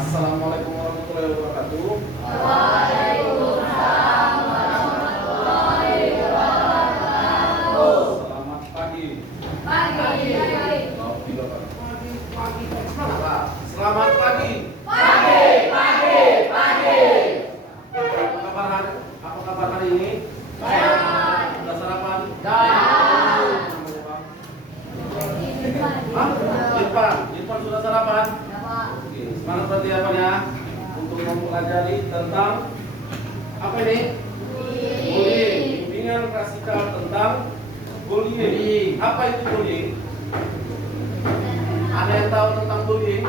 Assalamualaikum warahmatullahi wabarakatuh. Waalaikumsalam warahmatullahi wabarakatuh. Selamat pagi. Pagi. Selamat pagi. Pagi. Apa kabar hari ini? Sudah sarapan? Namanya Bang? Irfan sudah sarapan? Oke, semangat berarti apa ya? Untuk mempelajari tentang apa ini? Bullying. Bimbingan klasikal tentang bullying. Apa itu bullying? Ada yang tahu tentang bullying?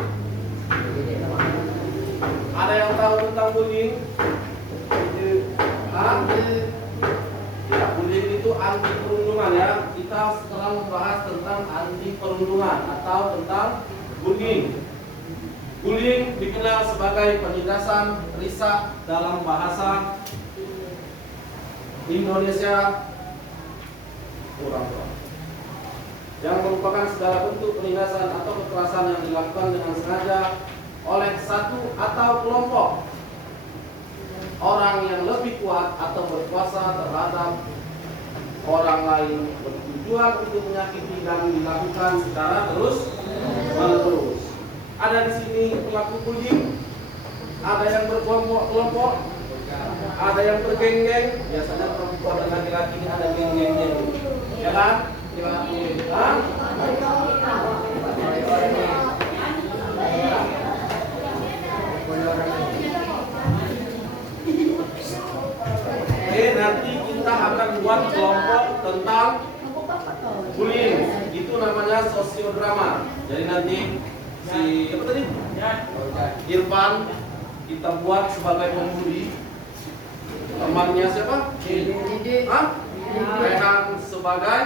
Ada yang tahu tentang bullying? Ya, bullying itu anti perundungan ya. Kita sekarang membahas tentang anti perundungan atau tentang bullying. Bullying dikenal sebagai penindasan lisan dalam bahasa Indonesia kurang yang merupakan segala bentuk penindasan atau kekerasan yang dilakukan dengan sengaja oleh satu atau kelompok orang yang lebih kuat atau berkuasa terhadap orang lain bertujuan untuk menyakiti dan dilakukan secara terus-menerus. Ada di sini pelaku bullying, ada yang berkelompok-kelompok, ada yang bergeng-geng. Biasanya perempuan dan laki-laki ini ada geng-gengnya, ya kan? Nanti kita akan buat kelompok tentang bullying. Itu namanya sosiodrama. Jadi nanti si apa tadi? Irfan kita buat sebagai pembuli. Temannya siapa? Rehan sebagai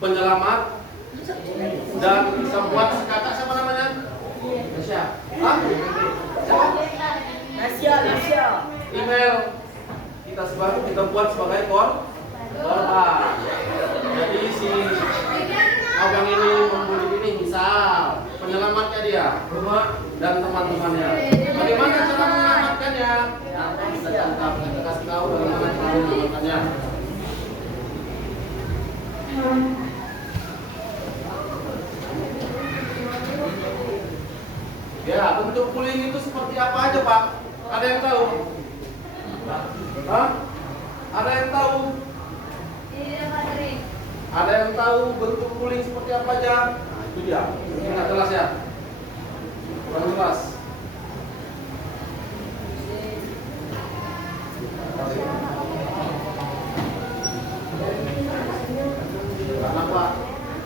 penyelamat. Dan bisa buat kakak siapa namanya? Nasya. Email kita buat sebagai korban. Jadi si abang ini membuli ini misal penyelamatnya dia dan teman-temannya. Bagaimana cara menyelamatkannya? Kita tangkap, kita kasih tahu bagaimana cara menyelamatkannya. Ya, bentuk bullying itu seperti apa aja, Pak? Ada yang tahu? Ada yang tahu? Ada yang tahu bentuk bullying seperti apa aja? Nah, itu dia. Mungkin nggak jelas ya? Kurang jelas. Kenapa?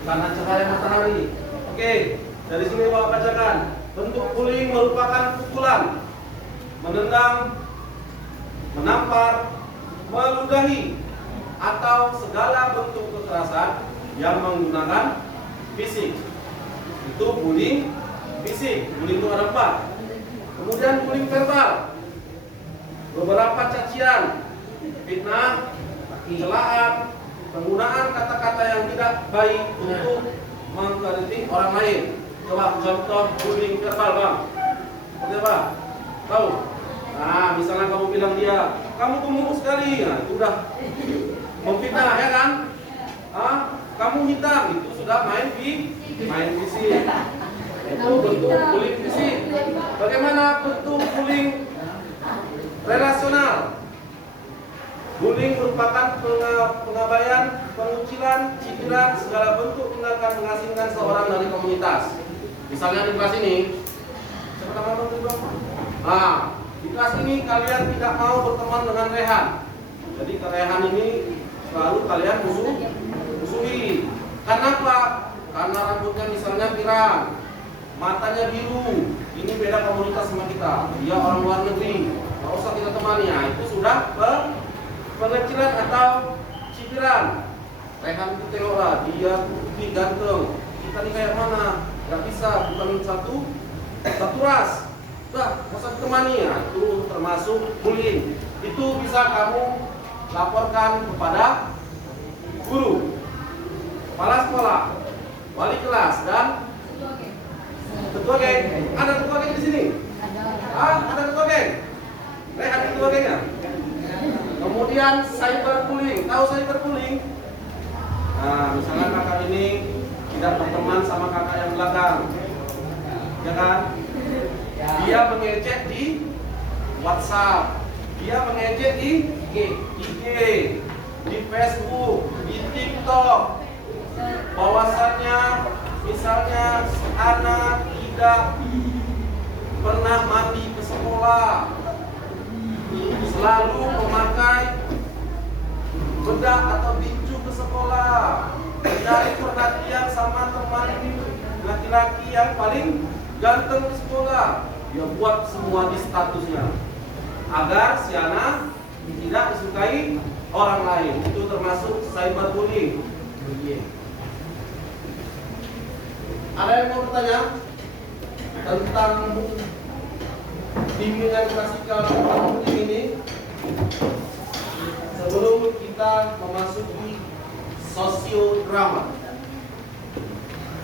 Karena cahaya matahari. Oke, dari sini Bapak bacakan. Bentuk bullying merupakan pukulan, menendang, menampar, meludahi, atau segala bentuk kekerasan yang menggunakan fisik. Itu bullying fisik. Bullying itu ada 4. Kemudian bullying verbal, beberapa cacian, fitnah, celaan, penggunaan kata-kata yang tidak baik untuk mengkritik orang lain. Coba contoh bullying verbal, Bang. Seperti apa? Tahu? Nah, misalnya kamu bilang dia, kamu gemuk sekali, nah itu udah memfitnah, ya kan? Kamu hitam, itu sudah main fisik. Itu bentuk bullying fisik. Bagaimana bentuk bullying relasional? Bullying merupakan pengabaian, pengucilan, cibiran, segala bentuk tindakan mengasingkan seorang dari komunitas. Misalnya di kelas ini, siapa nama itu? Nah, di kelas ini kalian tidak mau berteman dengan Rehan. Jadi ke Rehan ini selalu kalian musuhi. Karena apa? Karena rambutnya misalnya pirang, matanya biru. Ini beda komunitas sama kita. Dia orang luar negeri. Nggak usah kita temani. Nah, itu sudah pengecilan atau cibiran. Rehan itu tengoklah, dia putih ganteng. Kita ini kayak mana? Gak bisa, bukan satu ras. Udah, masa ditemani ya, itu termasuk bullying. Itu bisa kamu laporkan kepada guru, kepala sekolah, wali kelas, dan ketua geng. Ada ketua geng di sini? Ada ketua geng? Ada ketua gengnya? Kemudian cyberbullying. Tahu cyberbullying? Nah, misalnya kakak ini tidak berteman sama kakak yang belakang, ya kan? Dia mengejek di WhatsApp, dia mengejek di IG, di Facebook, di TikTok. Bahwasannya misalnya si anak tidak pernah mandi ke sekolah, selalu memakai bedak atau tinju ke sekolah, mencari perhatian sama teman laki-laki yang paling ganteng di sekolah. Dia buat semua di statusnya agar si anak tidak disukai orang lain. Itu termasuk cyberbullying. Ada yang mau bertanya tentang bimbingan klasikal bullying ini sebelum kita memasuki sosiodrama?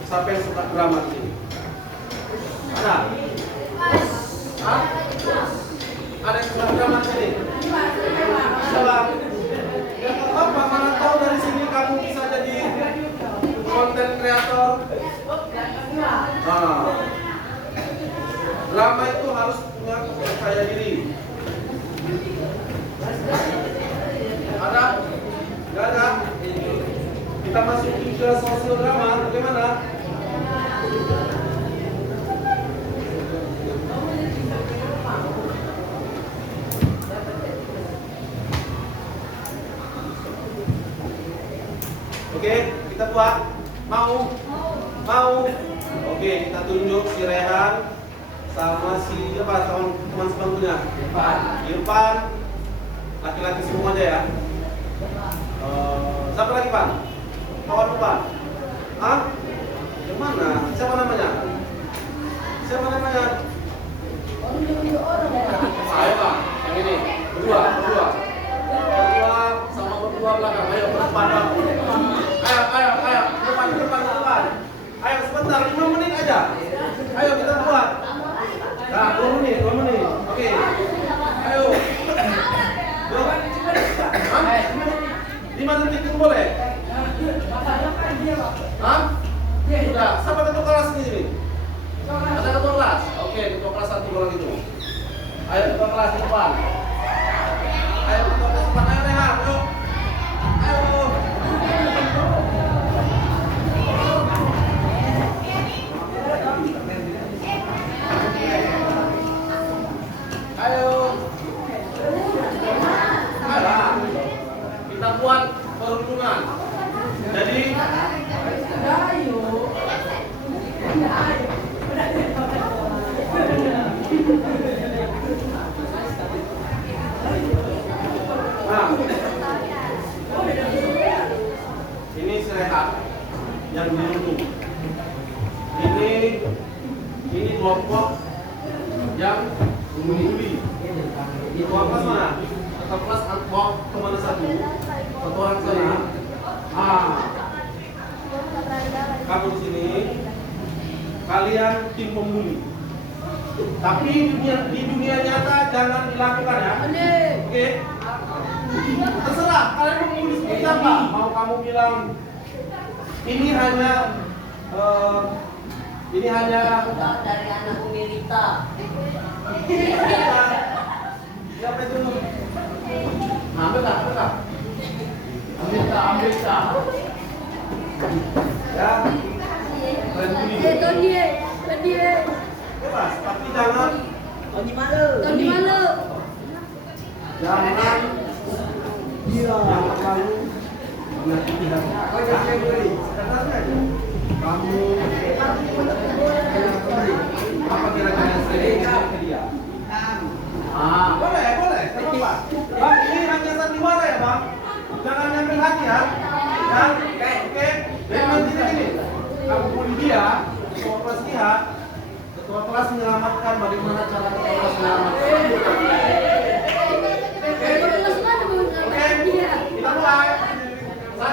Siapa yang suka drama di sini? Ada? Hah? Ada yang suka drama di sini? Siapa? Ya apa? Mana tahu dari sini kamu bisa jadi konten kreator. Drama itu harus punya percaya diri. Ada? Gak ada? Kita masuk ke sosiodrama, bagaimana? Oke, kita buat. Mau? Mau? Oke, kita tunjuk si Rehan sama si apa teman sebangkunya? Irfan. Laki-laki semua aja ya. Siapa lagi, Pak? Kawan Pak? Hah? Yang mana? Siapa namanya? Siapa namanya? Ayo Pak, yang ini. Berdua sama berdua belakang. Ayo ke depan Pak. Ayo. Depan. Ayo sebentar, 5 menit aja. Ayo kita buat. Nah, 2 menit. Oke. Ayo. 5 detik itu boleh? Hah? Sudah. Siapa ketua kelas di sini? Ada ketua kelas? Oke, ketua kelas 1 orang itu. Ayo ketua kelas di depan. Ayo ketua kelas depan. Ayo Rehan, yuk. Ayo. Kita buat perundungan. Jadi ini Rehan yang dirundung. Ini kelompok yang membuli. Ketua kelas mana? Ketua kelas mau kemana satu? Satu orang sana. Kamu di sini, kalian tim pembuli. Tapi di dunia nyata jangan dilakukan ya. Oke? Terserah kalian mau membuli seperti apa. Mau kamu bilang ini hanya dari anak Milita. Siapa itu? Ambil tak? Ambil tak? Ya. Tony. Bebas, tapi jangan. Tony malu. Jangan. Jangan terlalu menyakiti hati. Kamu apa kira-kira yang saya ke dia? Boleh. Kenapa? Bang, ini hanya sandiwara ya, Bang. Jangan ngambil hati ya. Oke. Jadi nanti gini. Kamu bully dia, ketua kelas lihat. Ketua kelas menyelamatkan bagaimana cara ketua kelas menyelamatkan. Oke. Kita mulai. 1.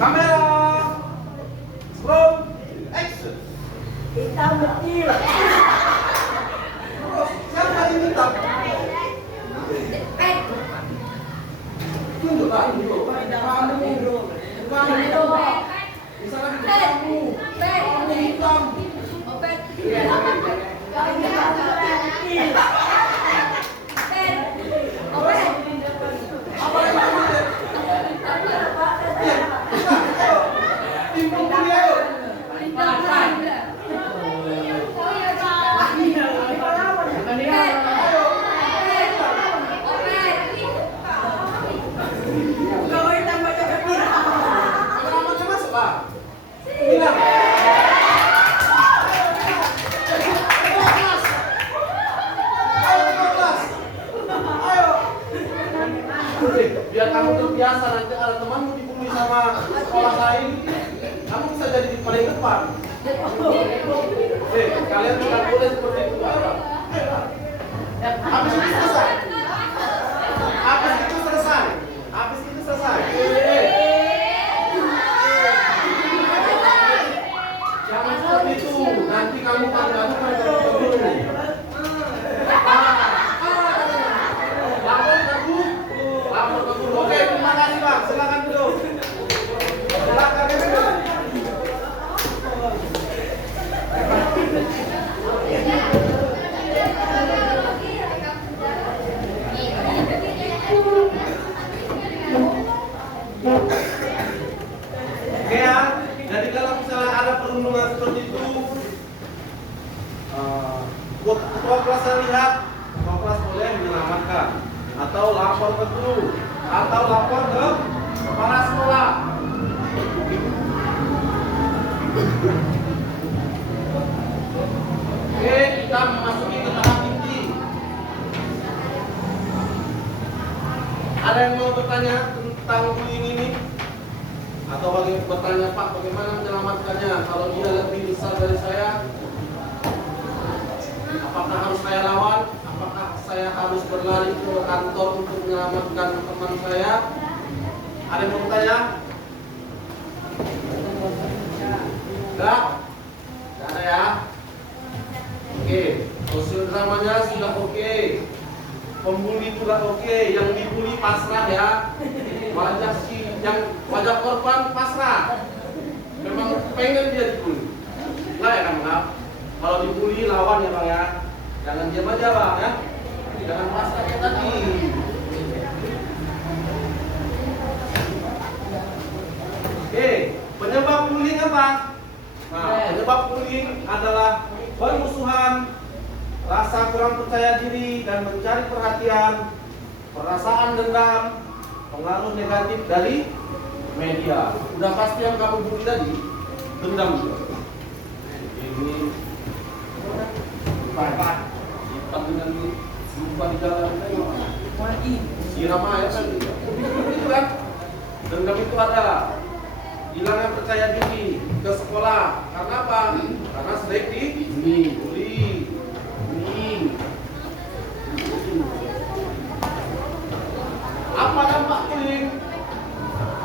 Kamera. Slow. Action. hitam kecil. Terus siapa ini hitam? Tunjuk lah, tunjuk. Kamu itu. Misalnya kamu hitam. Biar kamu terbiasa, nanti ada temanmu dibully sama sekolah lain, kamu bisa jadi di paling depan. Kalian tidak boleh seperti itu. Ayo. Habis itu selesai. Habis itu selesai. Habis itu selesai. Jangan seperti itu. Nanti kamu tanda-tanda dulu. Oke, terima kasih Bang. Silakan duduk. Silakan duduk. Oke ya, jadi kalau misalnya ada perundungan seperti itu, ketua kelas lihat, ketua kelas boleh menyelamatkan atau lapor ke guru atau lapor ke kepala sekolah. Oke, kita memasuki ke tahap inti. Ada yang mau bertanya tentang bullying ini? Atau bertanya, Pak, bagaimana menyelamatkannya? Kalau dia lebih besar dari saya, apakah harus saya lawan? Apakah saya harus berlari ke kantor untuk menyelamatkan teman saya? Ada yang mau bertanya? Enggak? Enggak ada ya? Oke, prosedur dramanya sudah oke. Pembuli juga oke, yang dibully pasrah ya. Wajah korban pasrah. Memang pengen dia dibully. Enggak ya kamu? Kalau dibully lawan ya Bang ya. Jangan diam aja Bang ya. Jangan pasrah kayak tadi. Oke, penyebab bullying apa? Nah, penyebab bullying adalah permusuhan, rasa kurang percaya diri dan mencari perhatian, perasaan dendam, pengaruh negatif dari media. Udah pasti yang kamu bully tadi, dendam juga. Ini lipat dengan lupa di jalan siram air kan itu kan. Dendam itu ada. Hilangnya percaya diri ke sekolah. Karena apa? Karena sering dibully. Apa dampak bullying?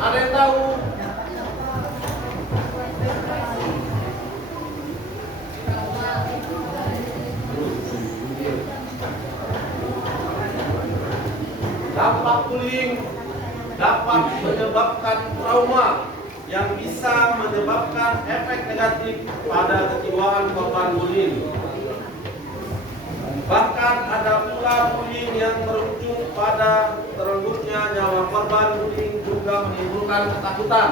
Ada yang tahu? Dampak bullying dapat menyebabkan trauma yang bisa menyebabkan efek negatif pada kejiwaan korban bullying. Bahkan ada pula bullying yang berujung pada terenggutnya nyawa korban. Bullying juga menimbulkan ketakutan,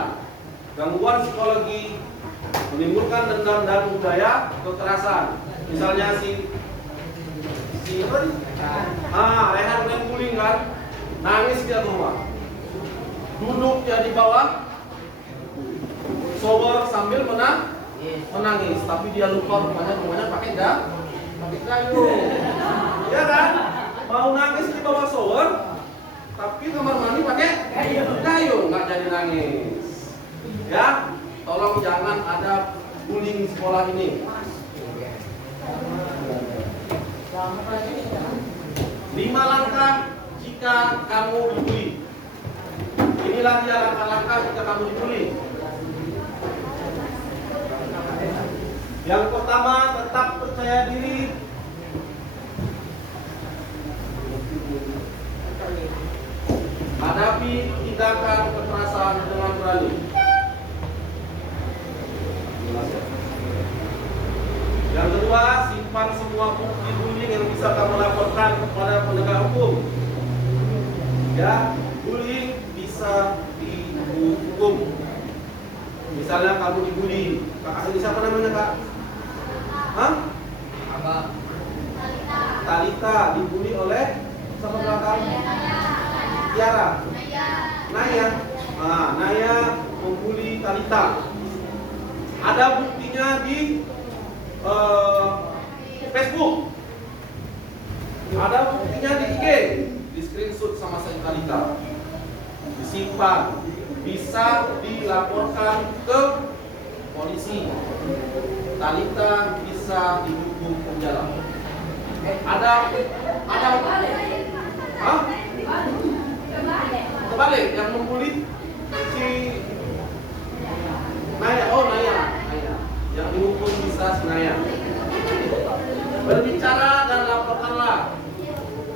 gangguan psikologi, menimbulkan dendam dan budaya kekerasan. Misalnya Rehan main bullying kan, nangis dia rumah, duduk dia di bawah shower sambil menangis, tapi dia lupa rumahnya pakai kayu, ya kan? Mau nangis di bawah shower, tapi kamar mandi pakai kayu, nggak jadi nangis. Ya, tolong jangan ada bullying sekolah ini. 5 langkah jika kamu dibully. Inilah dia langkah-langkah jika kamu dibully. Yang pertama, tetap percaya diri. Hadapi tindakan kekerasan dengan berani. Yang kedua, simpan semua bukti bullying yang bisa kamu laporkan kepada penegak hukum. Ya, bullying bisa dihukum. Misalnya kamu dibully, kakak ini siapa namanya kak? Hah? Abah. Talita dibully oleh siapa belakang? Tiara. Naya. Naya membuli Talita. Ada buktinya di Facebook. Ada buktinya di IG, di screenshot sama saya Talita. Disimpan, bisa dilaporkan ke polisi. Talita bisa dihukum penjara. Ada Hah? Kebalik yang membuli si Naya. Oh Naya. Yang dihukum bisa si Naya. Berbicara dan laporkanlah.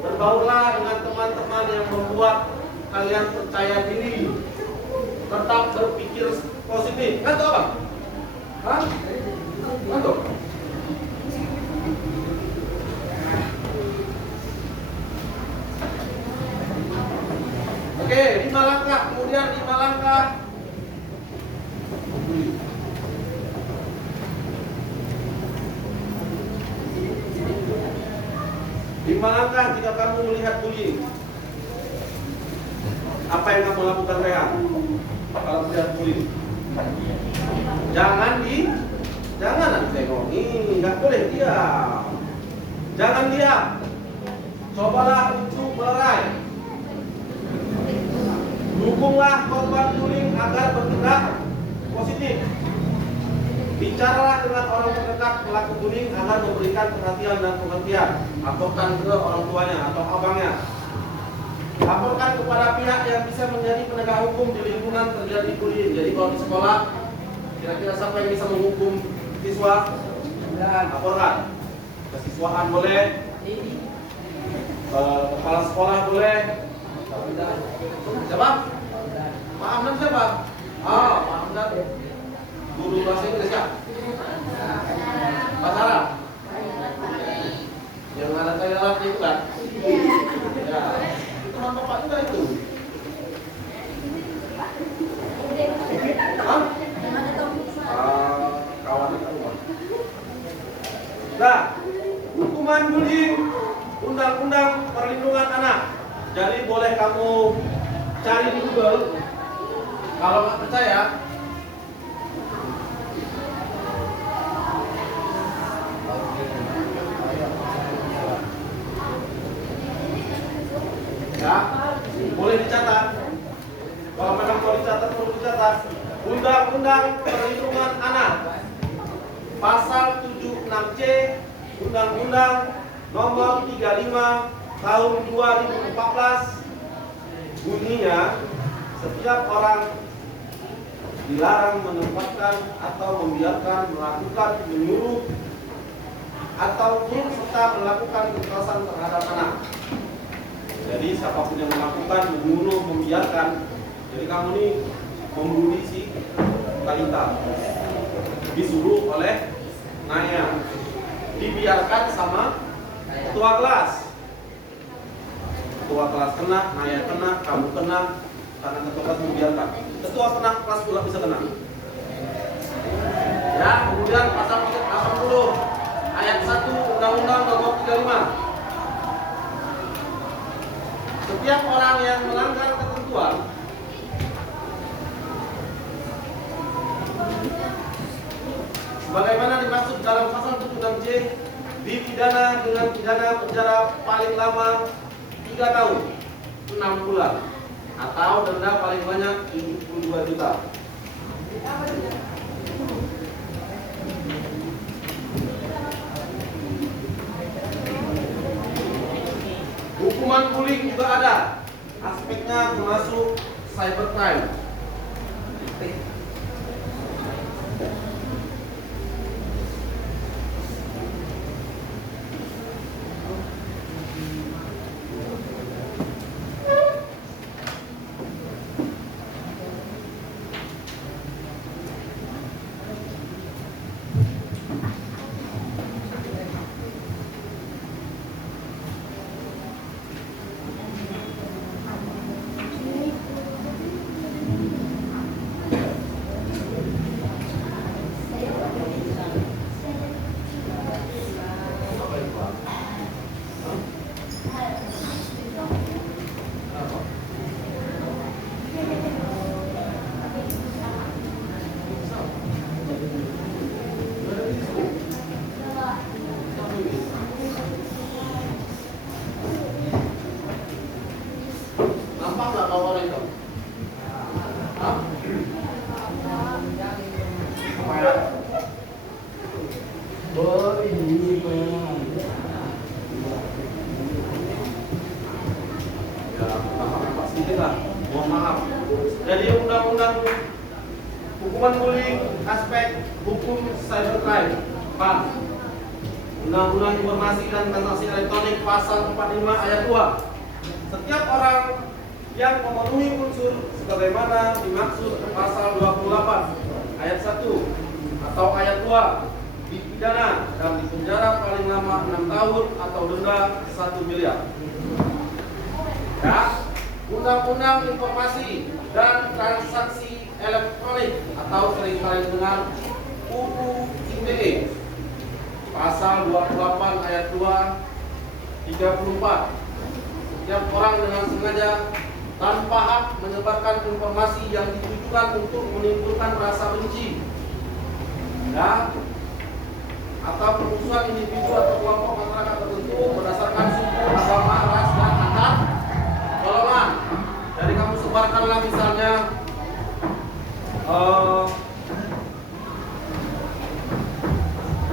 Berbaurlah dengan teman-teman yang membuat kalian percaya diri. Tetap berpikir positif. Ngantuk apa? Hah? Ngantuk? Oke, 5 langkah, kemudian 5 langkah. 5 langkah jika kamu melihat bullying. Apa yang kamu lakukan Rehan? Kalau melihat bullying, jangan tengoki, nggak boleh diam. Jangan diam. Cobalah untuk melerai. Dukunglah korban bullying agar bertindak positif. Bicaralah dengan orang terdekat pelaku bullying agar memberikan perhatian dan pengertian. Laporkan ke orang tuanya atau abangnya. Laporkan kepada pihak yang bisa menjadi penegak hukum di lingkungan terjadi bullying. Jadi kalau di sekolah, kira-kira siapa yang bisa menghukum siswa? Laporkan. Kesiswaan boleh, kepala sekolah boleh. Siapa? Pak Hamdan siapa? Pak Hamdan. Guru bahasa Inggris ya? Pak Sarah? Yang ada toilet itu kan? Ya, itu teman bapak juga itu. Hah? Kawan dekat rumah. Nah, hukuman bullying, undang-undang perlindungan anak. Jadi boleh kamu cari di Google. Kalau nggak percaya, ya, boleh dicatat. Kalau memang mau dicatat, perlu dicatat. Undang-undang perlindungan anak, pasal 76C, Undang-Undang Nomor 35 Tahun 2014, bunyinya setiap orang dilarang menempatkan atau membiarkan melakukan, menyuruh atau turut serta melakukan kekerasan terhadap anak. Jadi siapapun yang melakukan, menyuruh, membiarkan. Jadi kamu ini membuli si Talita, disuruh oleh Naya, dibiarkan sama ketua kelas. Ketua kelas kena, Naya kena, kamu kena, karena ketua kelas membiarkan. Ketua kena, kelas pula bisa kena. Ya, kemudian pasal 80 ayat 1 Undang-Undang Nomor 35. Setiap orang yang melanggar ketentuan sebagaimana dimaksud dalam pasal 76C dipidana dengan pidana penjara paling lama 3 tahun 6 bulan atau denda paling banyak 72 juta. Hukuman bullying juga ada, aspeknya termasuk cybercrime. Ya, tambahkan sedikit lah. Mohon maaf. Jadi undang-undang hukuman bullying aspek hukum cybercrime, Pak. Undang-undang informasi dan transaksi elektronik pasal 45 ayat 2. Setiap orang yang memenuhi unsur sebagaimana dimaksud pasal 28 ayat 1 atau ayat 2 dipidana dan dipenjara paling lama 6 tahun atau denda 1 miliar. Ya, Undang-Undang Informasi dan Transaksi Elektronik atau seringkali dengar UU ITE pasal 28 ayat 2 34. Setiap orang dengan sengaja tanpa hak menyebarkan informasi yang ditujukan untuk menimbulkan rasa benci, ya, atau pemusuhan individu atau kelompok masyarakat tertentu berdasarkan suku, agama, ras, dan antar golongan. Jadi kamu sebarkanlah misalnya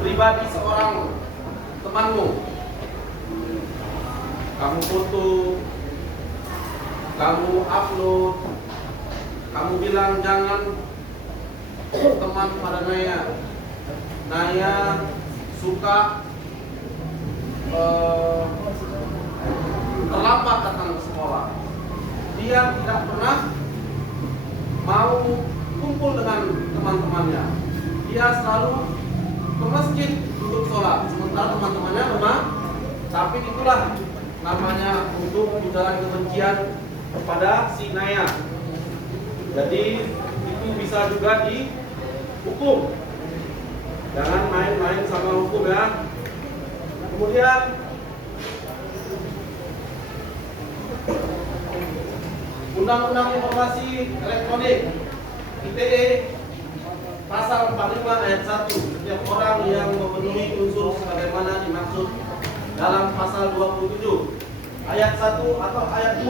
pribadi seorang temanmu, kamu foto, kamu upload, kamu bilang jangan teman pada Naya suka terlambat datang ke sekolah. Dia tidak pernah mau kumpul dengan teman-temannya. Dia selalu ke masjid untuk sholat, sementara teman-temannya rumah. Tapi itulah namanya untuk ujaran kebencian kepada si Naya. Jadi itu bisa juga dihukum. Jangan main-main sama hukum ya. Kemudian Undang-Undang Informasi Elektronik ITE pasal 45 ayat 1. Setiap orang yang memenuhi unsur sebagaimana dimaksud dalam pasal 27 ayat 1 atau ayat 2,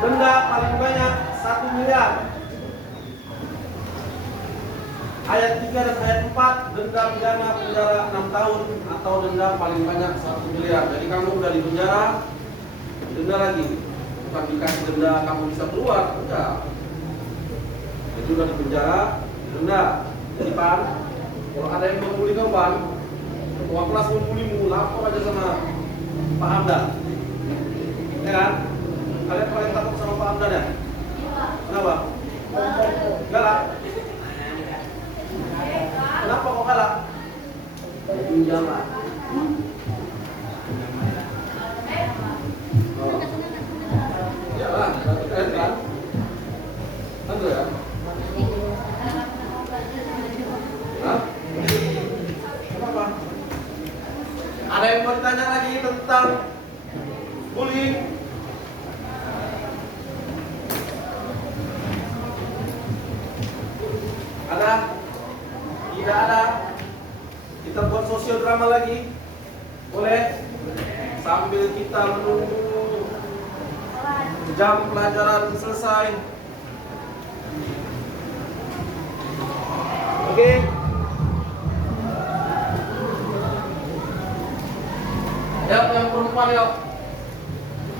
denda paling banyak 1 miliar. Ayat 3 dan ayat 4, denda pidana penjara 6 tahun atau denda paling banyak 1 miliar. Jadi kamu udah di penjara, denda lagi. Bukan dikasih denda kamu bisa keluar, enggak. Jadi udah di penjara, denda. Jadi Pan, kalau ada yang membuli kamu Pan, ketua kelas membulimu, lapor aja sama Pak Hamdan. Ya kan? Kalian paling takut sama Pak Hamdan ya? Kenapa? Galak? Kenapa kok galak? Pinjam, Pak. Oh. Ya lah, keren kan? Tentu ya? Hah? Kenapa? Ada yang mau ditanya lagi tentang bullying? Ada? Tidak ada? Kita buat sosiodrama lagi? Boleh? Sambil kita menunggu jam pelajaran selesai. Oke? Yuk, yang perempuan yuk.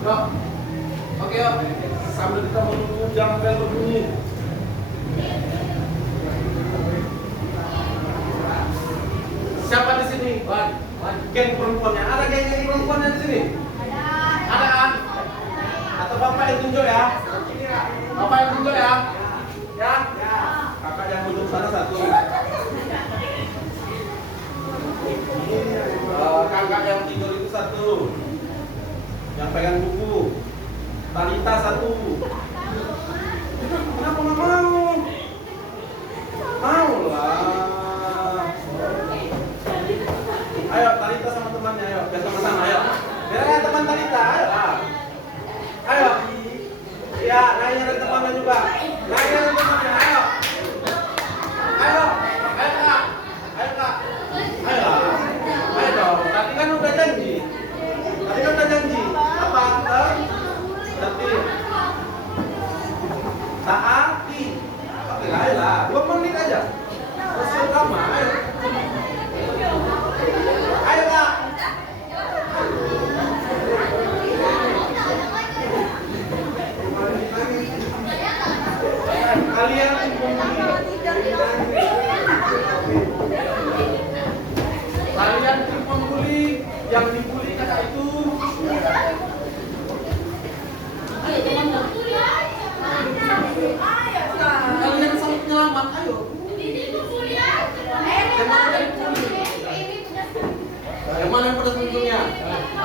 Yuk. Oke yuk. Sambil kita menunggu jam bel berbunyi. Siapa di sini? Geng perempuannya. Ada geng perempuannya di sini? Ada kan? Atau bapak yang tunjuk ya? Bapak yang tunjuk ya? Ya? Kakak yang ujung sana satu. Kakak yang tidur itu satu. Yang pegang buku. Talita satu. Kenapa nggak mau? Mau lah. Ayo Talita sama temannya, ayo. Biar sama-sama, ayo. Biar ada teman Talita, ayo lah. Ayo. Ya, Naya dan temannya juga. Naya dan temannya, ayo. Ayo.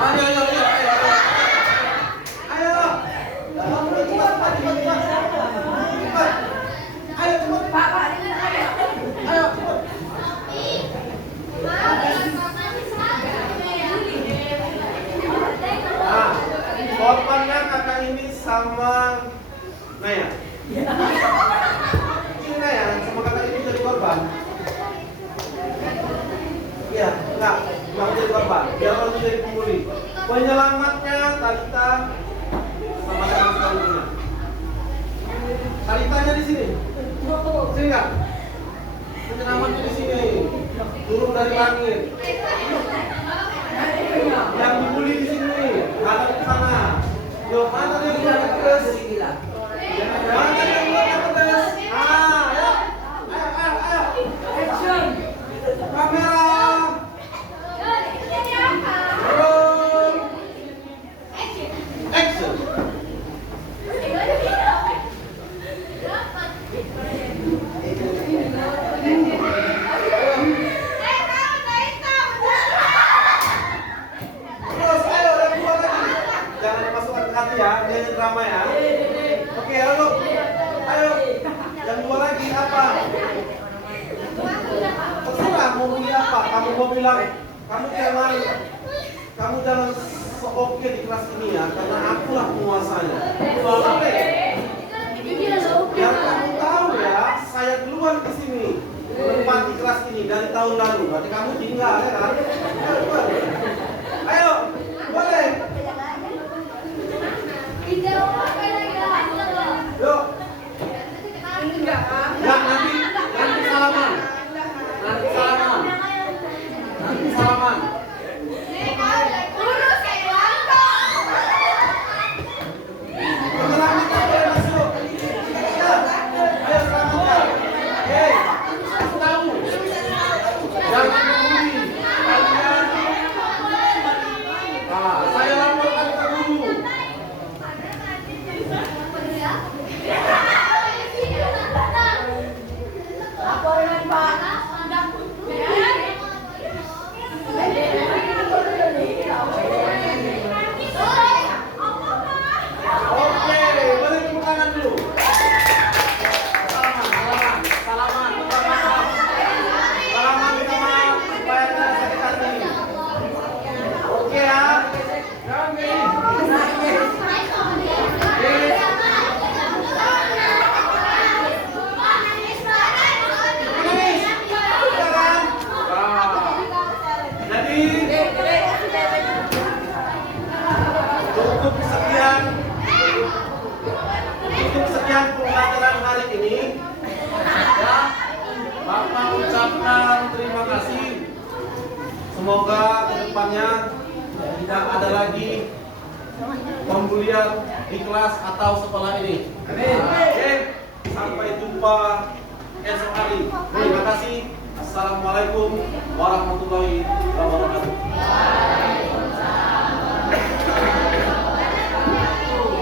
Ayo, ayo, ayo, ayo. Ayo. Cepat, cepat, cepat, cepat. Cepat. Ayo, cepat. Pak, dengan ayo. Ayo, cepat. Nah, korbannya kakak ini sama Naya. Ini Naya sama kakak ini jadi korban. Iya, enggak jadi korban. Biar orang jadi pembuli. Penyelamatnya Talita sama dengan sekalinya. Talitanya di sini. Sini enggak? Penyelamatnya di sini. Turun dari langit. Yang dibully di sini, ada di sana. Yo, mana yang buat pedas? Mana yang buat pedas? Ah, ya. Ayo, ayo, ayo. Action. Kamera. Roll. Action. Terus, ayo, yang dua lagi. Jangan dimasukkan ke hati ya, dia drama ya. Oke, lalu. Ayo. Yang dua lagi apa? Terserah mau pilih apa. Kamu mau bilang, kamu jangan se-oke di kelas ini ya, karena akulah penguasanya. Oke. Biar kamu tahu ya, saya duluan di sini menempati kelas ini dari tahun lalu. Berarti kamu tinggal ya kan? Ayo, boleh. Yuk. Ya, nanti salaman. Nanti salaman. Nanti salaman. Penyelamat tak boleh masuk. Ya. Ayo selamatkan. Hei, kasih tahu. Jangan membuli. Kalian. Nah, saya laporkan ke guru. Laporan Pak. Oke, boleh tepuk tangan dulu. Salaman, salaman, minta maaf. Salaman, minta maaf supaya tidak sakit hati. Oke ya. Menangis. Sudah kan? Nah, jadi cukup sekian pembelajaran hari ini. Ya, Bapak ucapkan terima kasih. Semoga kedepannya tidak ada lagi pembulian di kelas atau sekolah ini. Oke, sampai jumpa esok hari. Terima kasih. Assalamualaikum warahmatullahi wabarakatuh.